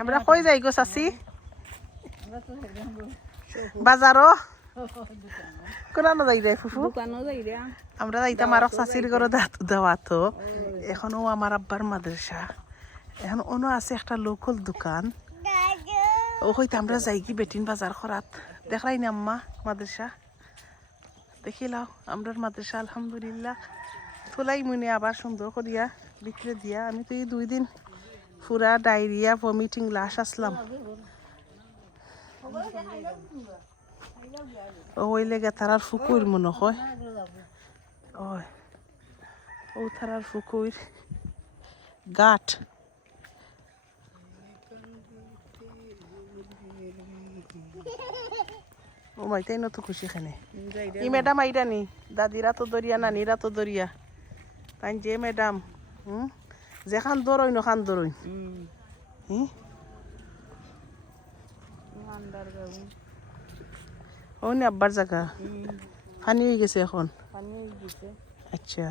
আমরা কই যাই গো চাচি বাজারও কোনানো যাই রে ফুফু আমরা যাইতাম আর চাচির ঘরে দেওয়া তো এখনো আমার আব্বার মাদ্রাসা এখন অন্য আছে একটা লোকাল দোকান ও হইতে আমরা যাই কি বেটিন বাজার করাত দেখলাই না আম্মা মাদ্রাসা দেখিলাও আমরার মাদ্রাসা আলহামদুলিল্লাহ তোলাই মনে আবার সুন্দর করিয়া বিক্রি দিয়া আমি তো এই 2 দিন পুরা ডায়রিয়া ভমিটিং লাশ আসলাম ওই লেগে তারার ফুকুর মনে হয় ওই ও তারার ফুকুর গাঠ ও মাইতাই নত খুশি খানে ই ম্যাডাম আইডা নি দাদিরা তো দরিয়া নানিরা তো দরিয়া তাই যে ম্যাডাম যে খান দরই ন খান দরই ও নি আব্বার জায়গা পানি হয়ে গেছে এখন আচ্ছা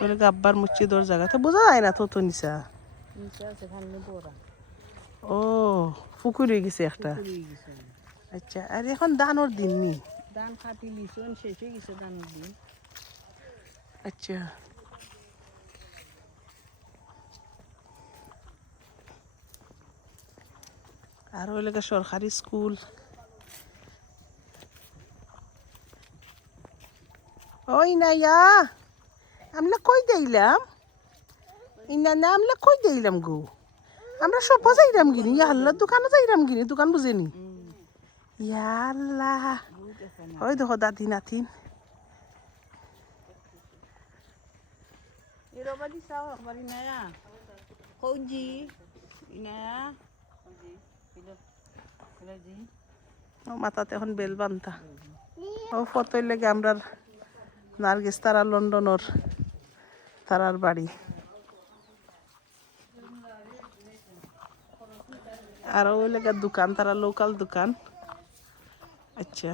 ওরে আব্বার মসজিদর জায়গা তো বোঝা যায় না তো নিচা ও পুকুর হয়ে গেছে একটা আচ্ছা আর এখন দানোর দিন নি ধান কাটি লিছুন শেষ হয়ে গেছে ধানের দিন আচ্ছা আর ওই লেগে সরকারি স্কুল ওই নাইয়া আমরা কই দিলাম ইনা না আমরা কই দিলাম গো আমরা সব যাইরাম গিনি আল্লাহ দোকানে যাইরাম গিনি দোকান বুঝেনি ইয়া আল্লাহ ওই দেখো দাদি নাতিন এরবাদি সাও বাড়ি নায়া কৌজি ইনায়া মাথাতে এখন বেল বান্ধা ও ফটোর লেগে আমরা নার্গিস তারা লন্ডনের তারার বাড়ি আর ওই লেগে দোকান তারা লোকাল দোকান আচ্ছা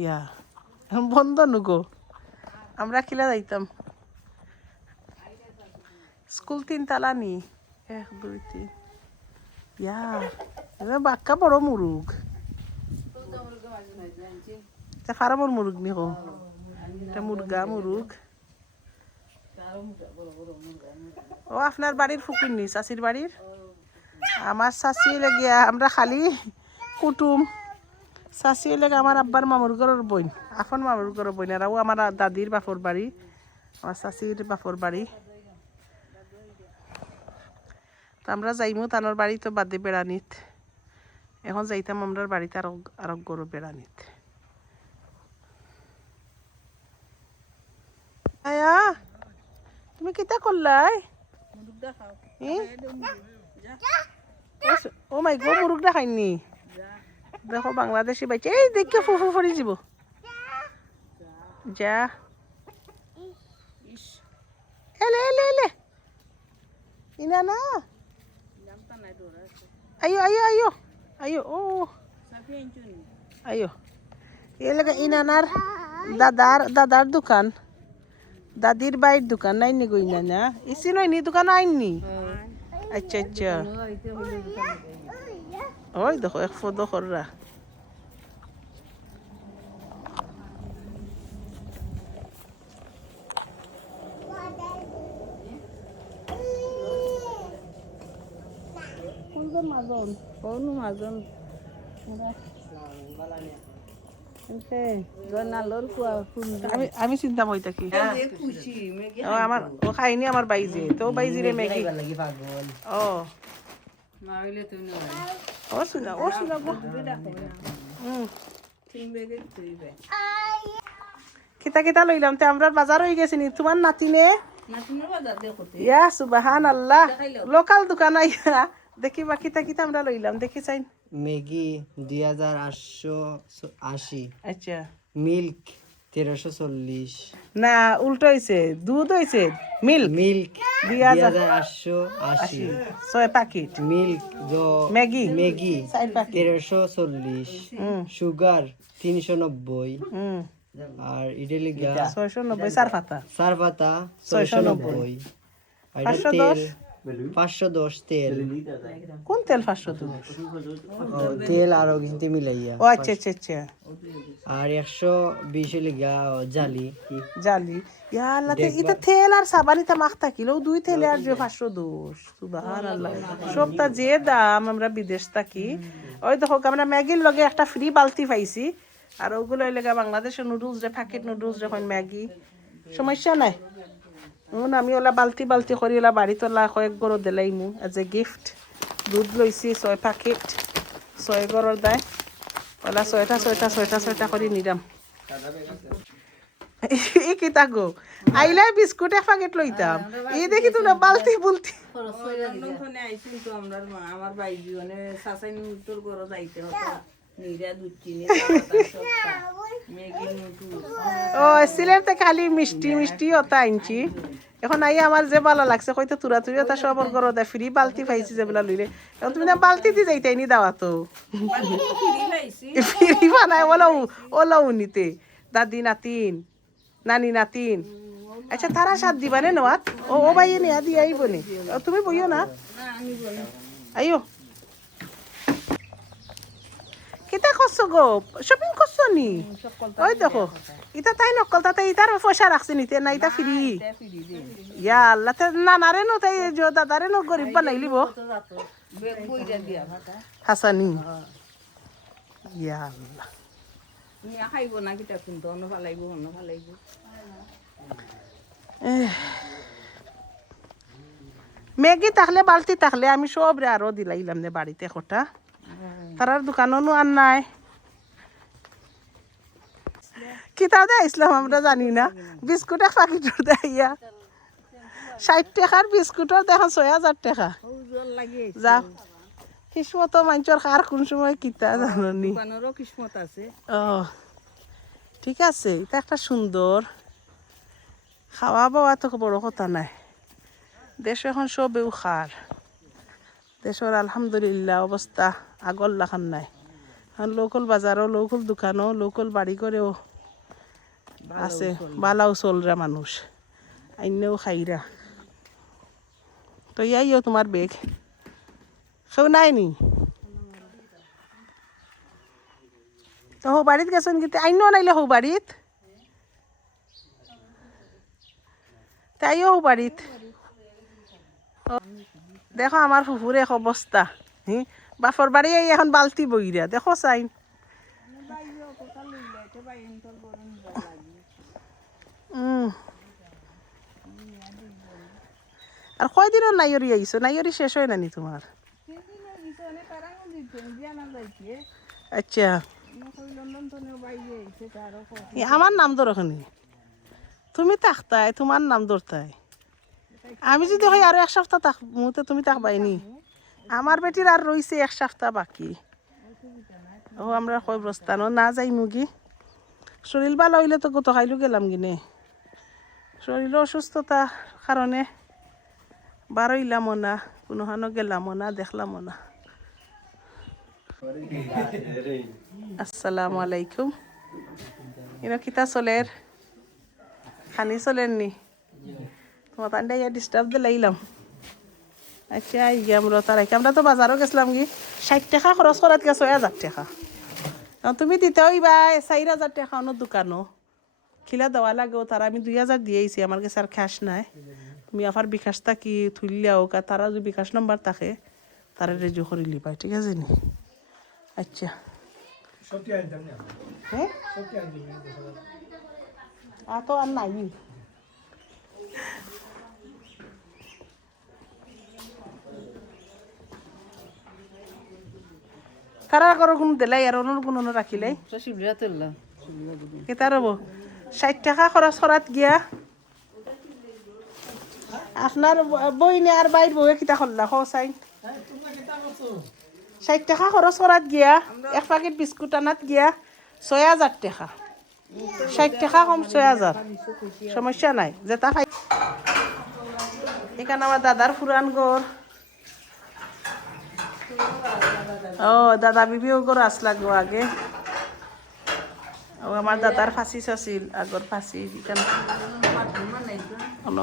ইয়া এখন বন্ধ নুগো আমরা কিলা যাইতাম স্কুল 3 তালা নি 1 2 3 ইয়া এবার বাক্কা বড় মুরুগ খারাপর মুরুগ নি কো এটা মুরগা মুরুগ ও আপনার বাড়ির ফুকুর নি চাষির বাড়ির আমার চাষি লেগিয়া আমরা খালি কুটুম চাষি লেগে আমার আব্বার মামুর ঘরের বইন আপন মামুর ঘরের বইন আর ও আমার দাদির বাপর বাড়ি আমার চাষির বাপর বাড়ি আমরা যাইমু তানোর বাড়ি তো বাদে বেড়ানিত এখন যাইতাম আমরার বাড়িতে আরো গরু বেড়ানিত আয়া তুমি কিতা করলাই ও মাই গো মুরুগ দেখাইনি দেখো বাংলাদেশি বাইছে এই দেখে ফুফু ফরি যাব যা এলে এলে এলে ইনা না ayo ayo ayo ayo oh ayo এলাকা ইনানার দাদার দোকান দাদির বাইর দোকান নাই নি গইনা না ইসি নয় নি দোকান আইনি আচ্ছা আচ্ছা ওই দেখো এক ফটো কররা Mazon, kono mazon. আমি চিন্তা মই থাকি আমার ও খাইনি আমার বাইজে তো বাইজিরে ম্যাগি ও ও শুনা গো কিতা কিতা লইলাম তে আমরা বাজার হয়ে গেছি নি তোমার নাতিনে ইয়া সুবহানাল্লাহ লোকাল দোকান আইয়া দেখি বাকি কিতা আমরা লইলাম দেখি চাই ম্যাগি 2880 আচ্ছা মিল্ক 1340 না উল্টো হইছে দুধ হইছে মিল্ক 2880 ছয় প্যাকেট মিল্ক ম্যাগি 1340 সুগার 390 আর ইডলি গা 690 সারফাতা 690 আর তেল 510 তেল কোন তেল 510? ও, তেল আরো কিছু মিলাইয়া ও আচ্ছা আচ্ছা আচ্ছা আর 120 লিগা জালি কি জালি ইয়া আল্লাহ ইতা তেল আর সাবান ইতা মাখতা কিলো দুই তেলে আর যে 510 সুবহানাল্লাহ সবটা যে দাম আমরা বিদেশ থাকি ওই দেখো আমরা ম্যাগির লগে একটা ফ্রি বালতি পাইছি আর ওগুলো লাগা বাংলাদেশের নুডলস যে প্যাকেট নুডলস যখন ম্যাগি সমস্যা নাই আমি ওলা বালতি বালতি করি ওলা বাড়ি তোলা কয়েক গরো দিলাইমু এজ এ গিফট দুধ লইছি 6 প্যাকেট 6 গরোর দায় ওলা 6টা করে নিলাম ই কিতা গো আইলে বিস্কুট এক প্যাকেট লইতাম এই দেখি তোলা বালতি বুলতি লন্ডনে আইছেন তো আমার বাইজি মানে সাসাই তোর ঘর যাইতে হতো নিরা দুধ চিনি মেগি নুটু ও সিলেটে খালি মিষ্টি মিষ্টি ওটা আনছি এখন আই আমার যে ভালো লাগছে কইতে তুরা তুরি ওটা সবর করো দে ফ্রি বালতি পাইছি যেগুলা লইলে এখন তুমি না বালতি দি যাইতাই নি দাওয়া তো ফ্রি বানাই ওলা উনিতে দাদি নাতিন নানি নাতিন আচ্ছা তারা সাত দিবা নে নোয়াত ও ভাই নিয়া দিয়ে আইব নি তুমি বইও না আইও কিতা করছো গো শপিং করছো নি ওই দেখো ইতা তাই নকল তাই ইতার পয়সা রাখছে নিতে না ইতা ফ্রি ইয়া আল্লাহ তে নানারে নো তাই জো দাদারে নো গরিব বানাই লিব হাসানি ইয়া আল্লাহ নিয়া খাইব না কিতা কিন্তু অন্য ফালাইব অন্য ফালাইব ম্যাগি থাকলে বালতি থাকলে আমি সব রে আরো দিলাইলাম নে বাড়িতে খোটা তারার দোকানও আর নাই কিতা দে ইসলাম আমরা জানি না বিস্কুট এক প্যাকেটের দেয়া 60 টাকার বিস্কুটর দেখা 6000 টাকা যা কিসমত মানুষের কার কোন সময় কিতা জানি দোকানেরও কিসমত আছে ও ঠিক আছে এটা একটা সুন্দর খাওয়া বাওয়া তো বড় কথা নাই দেশ এখন সবেও খার দেশের আলহামদুলিল্লাহ অবস্থা আগর লাখান নাই এখন লোকাল বাজারও লোকাল দোকানও লোকাল বাড়ি করেও আছে বালাও চলরা মানুষ আইনেও খাইরা তো ইয়াইও তোমার বেগ কেউ নাই নি তো হো বাড়িত গেছেন কিন্তু আইনও নাইলে হো বাড়িত তাইও হো বাড়িত দেখো আমার ফুফুর এক অবস্থা বাপর বাড়ি এখন বালতি বইরা দেখো চাইন আর কয়দিনও নাইয়রি আইছো নাইয়রি শেষ হয় নানি তোমার আচ্ছা আমার নাম ধর ওখানে তুমি থাকতাই তোমার নাম ধরতাই আমি যদি হয় আরো এক সপ্তাহ থাকবো তুমি থাকবাইনি আমার বেটির আর রইছে এক সপ্তাহ বাকি ও আমরা কবরস্থানও না যাই মুগি শরীর ভালো হইলে তো গত খাইলো গেলাম কিনে শরীর অসুস্থতা কারণে বারইলামও না কোনোখানো গেলামও না দেখলামও না আসসালামু আলাইকুম ইনো কিতা চলের খানি চলের নি তোমার তান্ডা ইয়া ডিস্টার্ব দিলাইলাম আচ্ছা আমরা তার আমরা তো বাজারও গেছিলাম কি 60 টাকা খরচ করাত গেছো 1000 টাকা তুমি দিতে হইবা 4000 টাকা অন্য দোকানও খিলা দেওয়া লাগেও তারা আমি 2000 দিয়েছি আমার কাছে আর ক্যাশ নাই তুমি আবার বিকাশটা কি থুইলিয়াও কা তারা যদি বিকাশ নাম্বার থাকে তারা রেজু করে লিবাই ঠিক আছে নি আচ্ছা হ্যাঁ তো আর নাই তারা করো কোনো দিলাই আর অন্য কোনো রাখিলাই কেতা রব 60 টাকা খরচ করাত গিয়া আপনার বই নে আর বাইর বউয়ে কিতা করলা চাই 60 টাকা খরচ করাত গিয়া এক প্যাকেট বিস্কুট আনাত গিয়া 6000 টাকা 60 টাকা কম 6000 সমস্যা নাই যেটা খাই এখানে আমার দাদার পুরান ঘর ও দাদা বিবিও ঘর আসলা গো আগে ও আমার দাদার ফাঁসি আছিল আগর ফাঁসি এখানে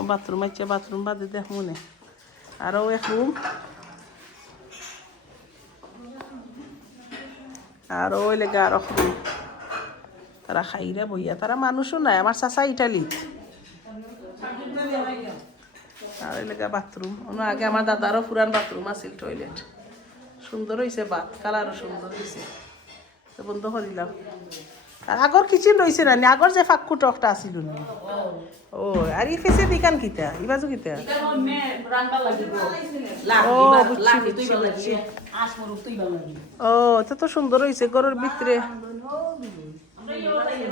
বাথরুম আছে বাথরুম বাদে দেখ মনে আরও এক রুম, আর ওই লেগে আরো রুম। তারা খাইরা বইয়া, তারা মানুষও নাই, আমার চাচা ইটালি। আর ওই লেগে বাথরুম, আগে আমার দাদারও পুরান বাথরুম আছিল, টয়লেট সুন্দর হয়েছে, বাথ কালারও সুন্দর হয়েছে, তো বন্ধ করিলাম। আর আগর কিচেন রয়েছে না, আগর যে ফাঁকু টকটা আছিল না। ও আর ই ফেসে দিকান কিতা, ই বাজু কিতা? ও বুঝছি বুঝছি বুঝছি। ও তো তো সুন্দর হয়েছে ঘরের ভিতরে।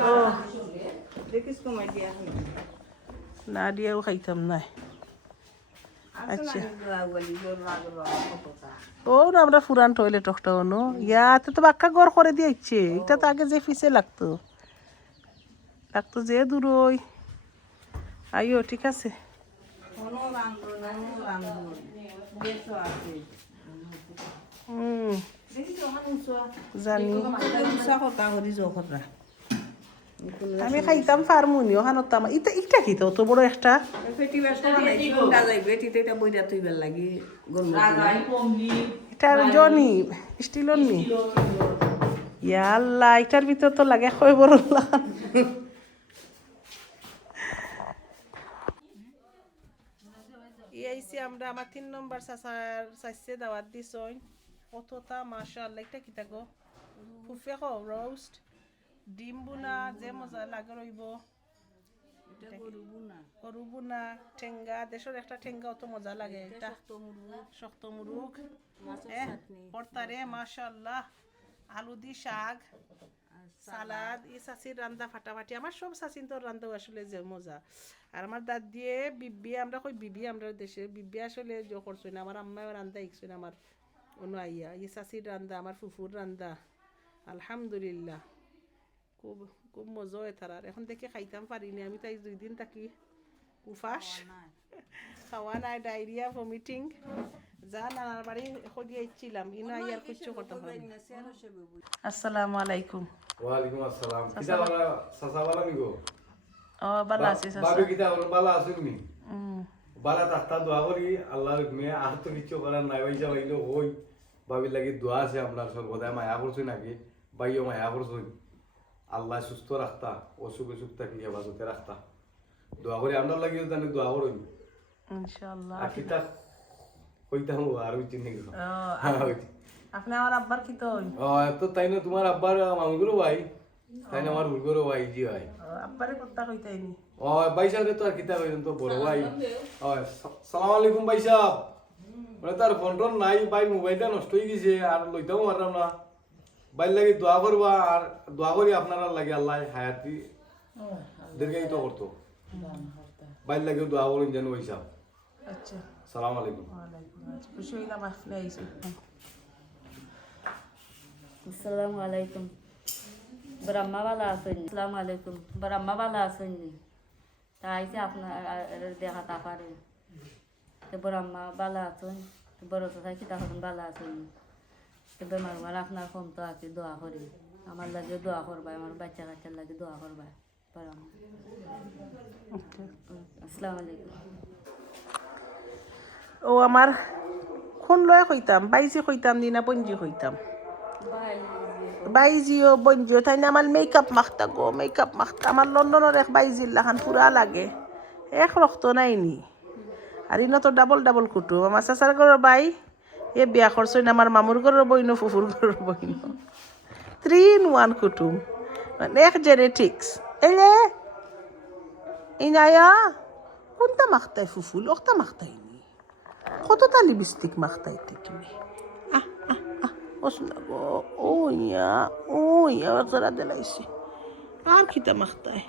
ও দেখিস কমাই দিয়া না দিয়েও খাইতাম নাই। আচ্ছা ও না আমরা পুরান টয়লেট একটা অনো ইয়াতে তো বাক্কা ঘর করে দিয়েছে, এটা তো আগে যে ফিসে লাগতো যে দূর ওই আইও ঠিক আছে। জানি আমি খাইতাম ফার্মুনি ওখানত ইটা ইটা খেতে অত বড় একটা এটা জনি স্টিলর নি ইয়াল্লা এটার ভিতর তো লাগে কই বড় আইসি আমরা আমার 3 নম্বর চাচার চাইছে দাওয়াত দিছই কতটা মাশাআল্লাহ। এটা কি থাকো ফুফে খাও রোস্ট ডিম বুনা যে মজা লাগে রইব, গরু বুনা ঠেঙ্গা, দেশের একটা ঠেঙ্গা অত মজা লাগে, এটা শক্ত মুরুগ পড়তারে মাশাআল্লাহ, আলু দি শাক সালাদ, ই চাচির রান্দা ফাটাফাটি। আমার সব চাচিন তোর রান্দাও আসলে যে মজা। আর আমার দাদ দিয়ে বিবি, আমরা কই বিবি আমরা দেশে বিবি আসলে যে করছো না, আমার আম্মা রান্দা ইকছো না, আমার অন্য আইয়া ই চাচির রান্দা, আমার ফুফুর রান্দা আলহামদুলিল্লাহ খুব খুব মজা হয় তারার। এখন দেখে খাইতাম পারিনি আমি, তাই 2 দিন থাকি উপাস, খাওয়া নাই, ডায়রিয়া ভমিটিং, যা নানার বাড়ি সরিয়ে ইচ্ছিলাম ইনো আইয়ার কিচ্ছু করতে পারি। আসসালামু আলাইকুম। ওয়ালাইকুম আসসালাম। কিতা বালা সাসা বালা নিগো? ও বালা আছে সাসা। বাবি কিতা বালা আছে নি? বালা তাস্তা দোয়া করি আল্লাহর মে আর তো কিছু করার নাই, ওই যা হইলো হই বাবি লাগি দোয়া আছে আপনার সর্বদাই মায়া করছই নাকি বাইও মায়া করছই, আল্লাহ সুস্থ রাখতা, অসুখ অসুখ থাকলে হেফাজতে রাখতা, দোয়া করি আমরা লাগিও জানি দোয়া করই ইনশাআল্লাহ। আর কিতা কইতাম আর হইছি নি গো? আপনি আমার আব্বার কি তো তো তাই না তোমার আব্বার মামুগুলো ভাই, তাই না আমার হুলগুলো ভাই জি ভাই আব্বারে কথা কইতাইনি। ও ভাই সাহেব তো আর কিতা কইন তো বড় ভাই। সালাম আলাইকুম ভাই সাহেব। মানে তার ফোন নাই ভাই, মোবাইলটা নষ্ট হয়ে গেছে আর লইতেও পারলাম না, ভাই লাগে দোয়া করবা আর দোয়া করি আপনারা লাগে আল্লাহ হায়াতি দীর্ঘায়িত করতো, ভাই লাগে দোয়া করুন যেন ভাই সাহেব। আচ্ছা সালাম আলাইকুম। খুশি হইলাম আপনি আইসেন। আসসালামু আলাইকুম। ব্রহ্মা বালা আছেন? আসসালামু আলাইকুম। ব্রহ্মা বালা আছেন? তাই যে আপনার দেখা তা পারে ব্রহ্মা বালা আছেন, বড় কোথায় কি তখন বালা আছেন, বেমার হওয়ার আপনার কম তো আছি, দোয়া করি আমার লাগে দোয়া করবা, আমার বাচ্চা কাচ্চার লাগে দোয়া করবা। আসসালামু আলাইকুম। ও আমার কোন লয় কইতাম, বাইজি কইতাম নি না বঞ্জি কইতাম? বাইজিও বঞ্জিও, তাই না আমার মেকআপ মাখতা গো, মেকআপ মাখতা। আমার লন্ডনের এক বাইজির লাখান পুরা লাগে, এক রক্ত নাইনি। আর ইনো তো ডাবল ডাবল কুটুম, আমার চাচার ঘরের বাই এ বিয়া করছই না, আমার মামুর ঘরের বইন, ফুফুর ঘরের বইন, 3 in 1 কুটুম, মানে এক জেনেটিক্স। এলে ইনায়া কোনটা মাখতাই ফুফুল, ওটা মাখতাইনি, কতটা লিপস্টিক মাখতাইতে তুমি? ওসনা গো, ও ইয়া জরা দিলাইছে। আর খিতা মাখতাই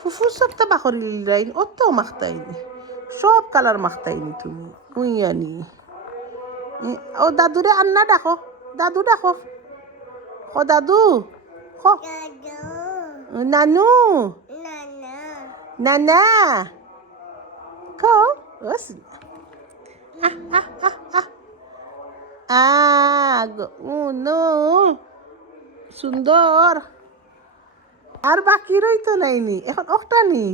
ফুফুর সবটা বাখরি লিলাইন, অতও মাখতাইনি, সব কালার মাখতাইনি তুমি উইয়ানি। ও দাদুরে আন্না ডাকো, দাদু ডাকো, ও দাদু ক নানু নানা ক সুন্দর। আর বাকি রইতো নাইনি, এখন একটা নি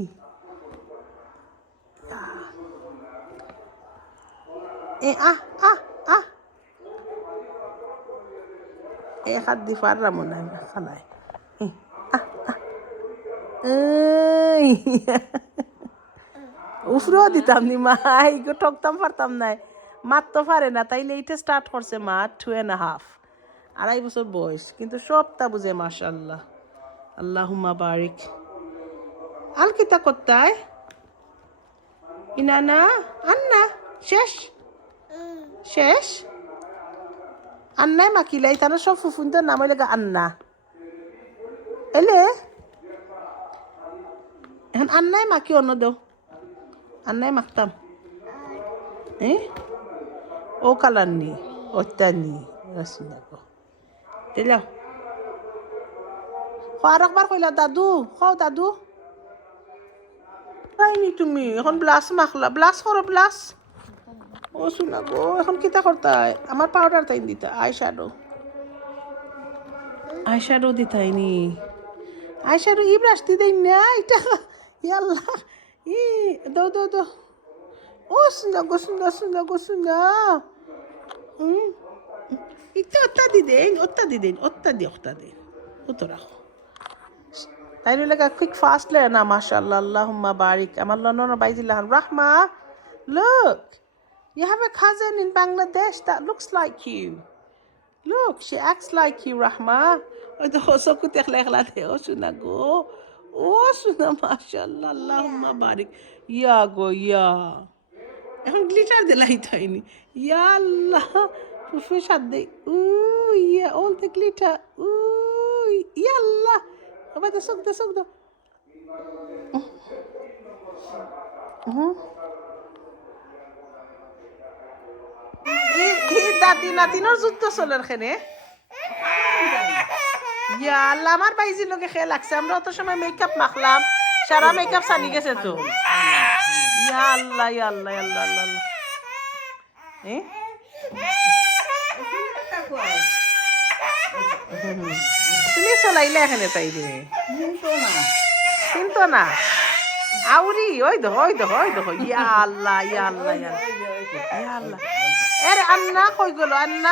এ আহ আহ আহ এ হাত দি পাররা মনে হয় না খানায় উফরেও দিতাম নি মা ইগো ঠকতাম পারতাম নাই মারতে পারে না তাইলে এইটা স্টার্ট করছে মা 2.5 আড়াই বছর বয়স কিন্তু সবটা বুঝে মাশাআল্লাহ আল্লাহুম্মা বারিক আল কিতা করতায় ইনানা আন্না শেষ শেষ আন্নাই মাকিলাই তারা সব ফুফুনটার নাম হইলে আন্না এলে এখন আন্নাই মাকি অন্য দেও আন্নাই মাখতাম ও কালার নি ওটা নি রসুন দিলাও আর একবার কইলা দাদু খাও দাদু পাইনি তুমি এখন ব্লাশ মাখলা ব্লাশ করো ব্লাশ ও শুনা গো এখন কিতা করতাই আমার পাউডার তাই দিতা আই শ্যাডো দিতাইনি আই শ্যাডো ই ব্রাশ দি দেই না এটা ইয়াল্লা ই দো দো দো ও শুনা গো শুনা শুনা গো শুনা এটা ওটা দি দেন ওটা দি ও তো রাখো তাই লাগে কুইক ফাস্ট লে না মাশাআল্লাহ আল্লাহুম্মা বারিক আমার লনন বাইজিল্লাহ রাহমা look you have a cousin in Bangladesh that looks like you look she acts like you Rahma ওই তো সকু দেখলা দে ও শুনা গো ও শুনা মাশাআল্লাহ আল্লাহুম্মা বারিক ইয়া গো ইয়া এখন গ্লিটার দিলাই তাইনি ইয়া আল্লাহ ফুফু সাদে উ ইয়া অল দ্য গ্লিটার উ ইয়া আল্লাহ আবার দেশক দাও দাদি নাতিনোর যুদ্ধ চলের খেনে ইয়া আল্লাহ আমার বাইজির লোকে খেয়ে লাগছে আমরা অত সময় মেকআপ মাখলাম সারা মেকআপ সানি গেছে তো ইয়া আল্লাহ ইয়া আল্লাহ ইয়া আল্লাহ আল্লাহ আল্লাহ তুমি চলাইলে এখানে তাই রে চিন্তা না আউরি ওই দেখো ইয়া আল্লাহ ইয়া আল্লাহ ইয়া আল্লাহ এর আন্না কই গেল আন্না